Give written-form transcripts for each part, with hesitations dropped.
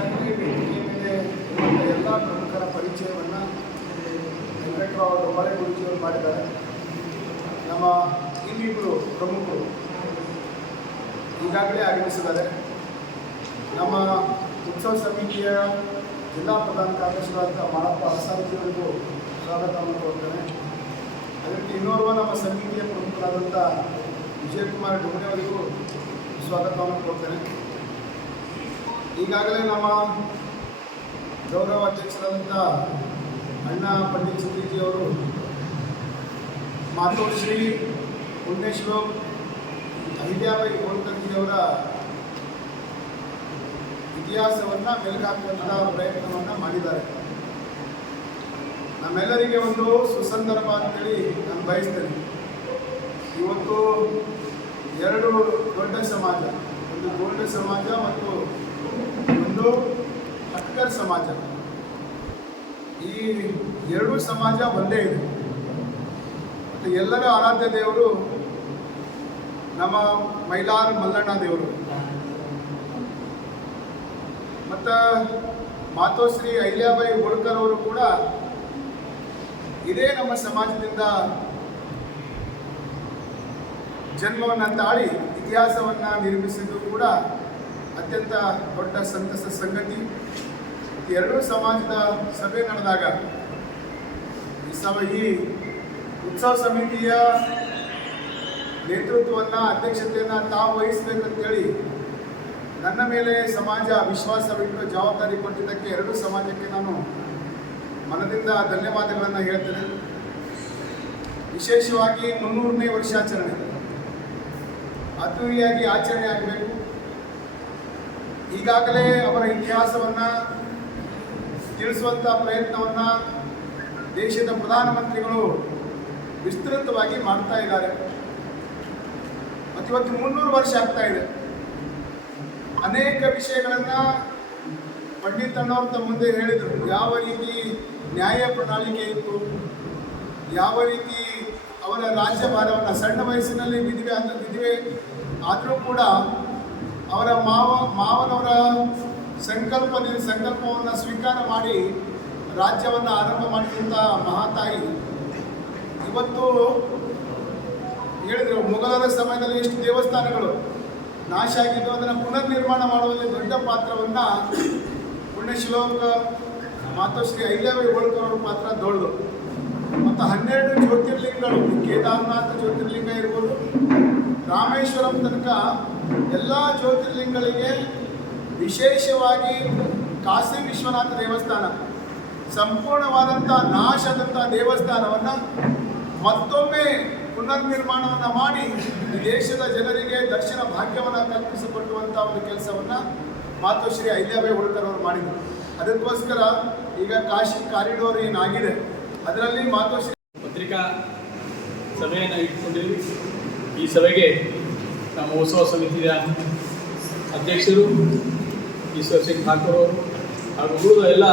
ಈಗಾಗಲೇ ವೇದಿಕೆ ಮೇಲೆ ಇರುವಂಥ ಎಲ್ಲ ಪ್ರಮುಖರ ಪರಿಚಯವನ್ನು ವೆಂಕಟರಾವ್ ಡೊಂಬಳೆ ಗುರೂಜಿಯವರು ಮಾಡಿದ್ದಾರೆ. ನಮ್ಮ ಇನ್ನಿಬ್ಬರು ಪ್ರಮುಖರು ಈಗಾಗಲೇ ಆಗಮಿಸಿದ್ದಾರೆ. ನಮ್ಮ ಉತ್ಸವ ಸಮಿತಿಯ ಜಿಲ್ಲಾ ಪ್ರಧಾನ ಕಾರ್ಯದರ್ಶಿಗಳಾದ ಮಾಳಪ್ಪ ಅಸಾರಿಯವರಿಗೂ ಸ್ವಾಗತವನ್ನು ಕೊಡ್ತೇನೆ. ಅದಕ್ಕೆ ಇನ್ನೋರ್ವ ನಮ್ಮ ಸಮಿತಿಯ ಪ್ರಮುಖರಾದಂಥ ವಿಜಯಕುಮಾರ್ ಡೊಂಬಳೆ ಅವರಿಗೂ ಸ್ವಾಗತವನ್ನು ಕೊಡ್ತೇನೆ. ಈಗಾಗಲೇ ನಮ್ಮ ಗೌರವ ಅಧ್ಯಕ್ಷರಾದಂಥ ಅಣ್ಣ ಪಂಡಿತ್ ಸಿದ್ದಿಜಿಯವರು ಮಾತೋಶ್ರೀ ಪುಣ್ಯಶ್ಲೋಕ್ ಅಹಿಲ್ಯಾಬಾಯಿ ಹೋಳ್ಕರ್ಜಿಯವರ ಇತಿಹಾಸವನ್ನು ಮೆಲುಕಾಕುವಂಥ ಪ್ರಯತ್ನವನ್ನು ಮಾಡಿದ್ದಾರೆ. ನಮ್ಮೆಲ್ಲರಿಗೆ ಒಂದು ಸುಸಂದರ್ಭ ಅಂತೇಳಿ ನಾನು ಬಯಸ್ತೇನೆ. ಇವತ್ತು ಎರಡು ದೊಡ್ಡ ಸಮಾಜ, ಒಂದು ಗೋಲ್ಡ್ ಸಮಾಜ ಮತ್ತು ಒಂದು ಹಟ್ಕರ್ ಸಮಾಜ. ಈ ಎರಡೂ ಸಮಾಜ ಒಂದೇ ಇದೆ. ಮತ್ತು ಎಲ್ಲರ ಆರಾಧ್ಯ ದೇವರು ನಮ್ಮ ಮೈಲಾರ್ ಮಲ್ಲಣ್ಣ ದೇವರು ಮತ್ತು ಮಾತೋಶ್ರೀ ಅಹಿಲ್ಯಾಬಾಯಿ ಹೋಳ್ಕರ್ ಅವರು ಕೂಡ ಇದೇ ನಮ್ಮ ಸಮಾಜದಿಂದ ಜನ್ಮವನ್ನು ತಾಳಿ ಇತಿಹಾಸವನ್ನು ನಿರ್ಮಿಸಿದ್ದು ಕೂಡ ಅತ್ಯಂತ ದೊಡ್ಡ ಸಂತಸ ಸಂಗತಿ. ಎರಡೂ ಸಮಾಜದ ಸಭೆ ನಡೆದಾಗ ಈ ಉತ್ಸವ ಸಮಿತಿಯ ನೇತೃತ್ವವನ್ನು ಅಧ್ಯಕ್ಷತೆಯನ್ನು ತಾವು ವಹಿಸಬೇಕಂತೇಳಿ ನನ್ನ ಮೇಲೆ ಸಮಾಜ ವಿಶ್ವಾಸವಿಟ್ಟು ಜವಾಬ್ದಾರಿ ಕೊಟ್ಟಿದ್ದಕ್ಕೆ ಎರಡೂ ಸಮಾಜಕ್ಕೆ ನಾನು ಮನದಿಂದ ಧನ್ಯವಾದಗಳನ್ನು ಹೇಳ್ತೇನೆ. ವಿಶೇಷವಾಗಿ 300ನೇ ವರ್ಷಾಚರಣೆ ಅದ್ದೂರಿಯಾಗಿ ಆಚರಣೆ ಆಗಬೇಕು. ಈಗಾಗಲೇ ಅವರ ಇತಿಹಾಸವನ್ನು ತಿಳಿಸುವಂಥ ಪ್ರಯತ್ನವನ್ನು ದೇಶದ ಪ್ರಧಾನಮಂತ್ರಿಗಳು ವಿಸ್ತೃತವಾಗಿ ಮಾಡ್ತಾ ಇದ್ದಾರೆ. ಮತ್ತು ಇವತ್ತು 300 ವರ್ಷ ಆಗ್ತಾ ಇದೆ. ಅನೇಕ ವಿಷಯಗಳನ್ನು ಪಂಡಿತಣ್ಣವ್ರು ತಮ್ಮ ಮುಂದೆ ಹೇಳಿದರು. ಯಾವ ರೀತಿ ನ್ಯಾಯ ಪ್ರಣಾಳಿಕೆ ಇತ್ತು, ಯಾವ ರೀತಿ ಅವರ ರಾಜ್ಯಭಾರವನ್ನು ಸಣ್ಣ ವಯಸ್ಸಿನಲ್ಲಿ ವಿಧಿವೆ ಆದರೂ ಕೂಡ ಅವರ ಮಾವನವರ ಸಂಕಲ್ಪವನ್ನು ಸ್ವೀಕಾರ ಮಾಡಿ ರಾಜ್ಯವನ್ನು ಆರಂಭ ಮಾಡಿದಂಥ ಮಹಾತಾಯಿ ಇವತ್ತು ಹೇಳಿದರು. ಮೊಘಲರ ಸಮಯದಲ್ಲಿ ಎಷ್ಟು ದೇವಸ್ಥಾನಗಳು ನಾಶ ಆಗಿದ್ದು ಅದನ್ನು ಪುನರ್ ನಿರ್ಮಾಣ ಮಾಡುವಲ್ಲಿ ದೊಡ್ಡ ಪಾತ್ರವನ್ನು ಪುಣ್ಯಶ್ಲೋಕ ಮಾತೋಶ್ರೀ ಅಹಿಲ್ಯಾಬಾಯಿ ಹೋಳ್ಕರ್ ಅವರ ಪಾತ್ರ ದೊಡ್ಡದು. ಮತ್ತು 12 ಜ್ಯೋತಿರ್ಲಿಂಗಗಳು, ಕೇದಾರನಾಥ ಜ್ಯೋತಿರ್ಲಿಂಗ ಇರ್ಬೋದು, ರಾಮೇಶ್ವರಂ ತನಕ ಎಲ್ಲ ಜ್ಯೋತಿರ್ಲಿಂಗಗಳಿಗೆ ವಿಶೇಷವಾಗಿ ಕಾಶಿ ವಿಶ್ವನಾಥ ದೇವಸ್ಥಾನ ಸಂಪೂರ್ಣವಾದಂಥ ನಾಶದಂಥ ದೇವಸ್ಥಾನವನ್ನು ಮತ್ತೊಮ್ಮೆ ಪುನರ್ ನಿರ್ಮಾಣವನ್ನು ಮಾಡಿ ಈ ದೇಶದ ಜನರಿಗೆ ದರ್ಶನ ಭಾಗ್ಯವನ್ನು ಕಲ್ಪಿಸಿಕೊಡುವಂಥ ಒಂದು ಕೆಲಸವನ್ನು ಮಾತೋಶ್ರೀ ಅಹಿಲ್ಯಾಬಾಯಿ ಹೋಳ್ಕರ್ ಅವರು ಮಾಡಿದರು. ಅದಕ್ಕೋಸ್ಕರ ಈಗ ಕಾಶಿ ಕಾರಿಡೋರ್ ಏನಾಗಿದೆ ಅದರಲ್ಲಿ ಮಾತೋಶ್ರೀ ಪತ್ರಿಕಾ ಸಭೆಯನ್ನು ಇಟ್ಕೊಂಡಿದ್ವಿ. ಈ ಸಭೆಗೆ ನಮ್ಮ ಉತ್ಸವ ಸಮಿತಿಯ ಅಧ್ಯಕ್ಷರು ಈಶ್ವರ್ ಸಿಂಗ್ ಠಾಕೂರ್ ಅವರು ಹಾಗೂ ಉಳಿದ ಎಲ್ಲ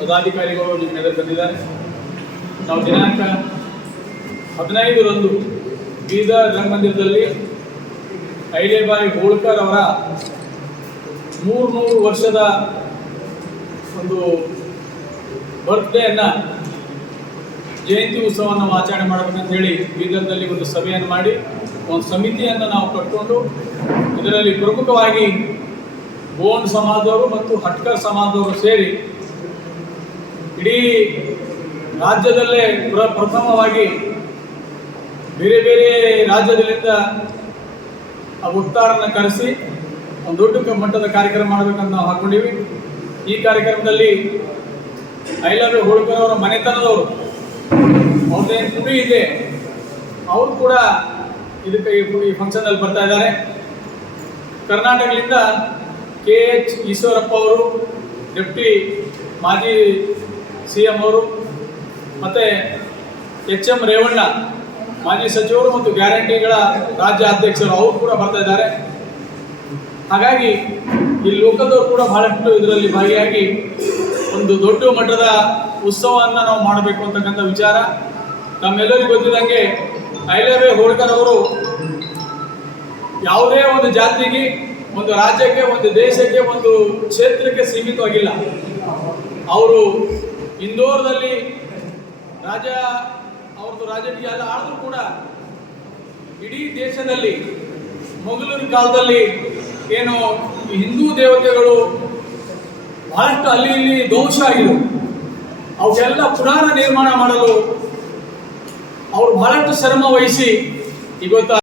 ಪದಾಧಿಕಾರಿಗಳು ನಿಮ್ಮ ಮೇಲೆ ಬಂದಿದ್ದಾರೆ. ನಾವು ದಿನಾಂಕ 15ರಂದು ಬೀದರ್ ರಂಗಮಂದಿರದಲ್ಲಿ ಅಹಿಲ್ಯಾಬಾಯಿ ಹೋಳ್ಕರ್ ಅವರ 300 ವರ್ಷದ ಒಂದು ಬರ್ತ್ಡೇಯನ್ನು ಜಯಂತಿ ಉತ್ಸವವನ್ನು ಆಚರಣೆ ಮಾಡಬೇಕಂತ ಹೇಳಿ ಬೀದರ್ನಲ್ಲಿ ಒಂದು ಸಭೆಯನ್ನು ಮಾಡಿ ಒಂದು ಸಮಿತಿಯನ್ನು ನಾವು ಕಟ್ಟಿಕೊಂಡು ಇದರಲ್ಲಿ ಪ್ರಮುಖವಾಗಿ ಗೋಂಡ್ ಸಮಾಜದವರು ಮತ್ತು ಹಟ್ಕರ್ ಸಮಾಜದವರು ಸೇರಿ ಇಡೀ ರಾಜ್ಯದಲ್ಲೇ ಪ್ರಥಮವಾಗಿ ಬೇರೆ ಬೇರೆ ರಾಜ್ಯದಲ್ಲಿಂದ ಆ ವಕ್ತಾರನ್ನು ಕರೆಸಿ ಒಂದು ದೊಡ್ಡ ಮಟ್ಟದ ಕಾರ್ಯಕ್ರಮ ಮಾಡಬೇಕಂತ ನಾವು ಹಾಕ್ಕೊಂಡಿವಿ. ಈ ಕಾರ್ಯಕ್ರಮದಲ್ಲಿ ಅಹಿಲ್ಯಾಬಾಯಿ ಹೋಳ್ಕರ್ ಅವರ ಮನೆತನದವರು ಅವ್ರದ್ದೇನು ಕುಡಿ ಇದೆ ಅವರು ಕೂಡ ಇದಕ್ಕೆ ಈ ಫಂಕ್ಷನಲ್ಲಿ ಬರ್ತಾ ಇದ್ದಾರೆ. ಕರ್ನಾಟಕದಿಂದ KH ಈಶ್ವರಪ್ಪ ಅವರು, ಡೆಪ್ಟಿ ಮಾಜಿ CM ಅವರು, ಮತ್ತು HM ರೇವಣ್ಣ ಮಾಜಿ ಸಚಿವರು ಮತ್ತು ಗ್ಯಾರಂಟಿಗಳ ರಾಜ್ಯ ಅಧ್ಯಕ್ಷರು ಅವರು ಕೂಡ ಬರ್ತಾ ಇದ್ದಾರೆ. ಹಾಗಾಗಿ ಈ ಲೋಕದವರು ಕೂಡ ಬಹಳಷ್ಟು ಇದರಲ್ಲಿ ಭಾಗಿಯಾಗಿ ಒಂದು ದೊಡ್ಡ ಮಟ್ಟದ ಉತ್ಸವವನ್ನು ನಾವು ಮಾಡಬೇಕು ಅಂತಕ್ಕಂಥ ವಿಚಾರ. ನಮ್ಮೆಲ್ಲರಿಗೂ ಗೊತ್ತಿದ್ದಂಗೆ ಅಹಿಲ್ಯಾಬಾಯಿ ಹೋಳ್ಕರ್ ಅವರು ಯಾವುದೇ ಒಂದು ಜಾತಿಗೆ ಒಂದು ರಾಜ್ಯಕ್ಕೆ, ಒಂದು ದೇಶಕ್ಕೆ, ಒಂದು ಕ್ಷೇತ್ರಕ್ಕೆ ಸೀಮಿತವಾಗಿಲ್ಲ. ಅವರು ಇಂದೋರ್ದಲ್ಲಿ ಅವ್ರದ್ದು ರಾಜಕೀಯ ಎಲ್ಲ ಆದರೂ ಕೂಡ ಇಡೀ ದೇಶದಲ್ಲಿ ಮೊಘಲರ ಕಾಲದಲ್ಲಿ ಏನು ಹಿಂದೂ ದೇವತೆಗಳು ಬಹಳಷ್ಟು ಅಲ್ಲಿ ಇಲ್ಲಿ ಧ್ವಂಸ ಆಗಿವೆ, ಅವಕ್ಕೆಲ್ಲ ಪುನಃ ನಿರ್ಮಾಣ ಮಾಡಲು ಅವರು ಬಹಳಷ್ಟು ಶ್ರಮ ವಹಿಸಿ ಇವತ್ತು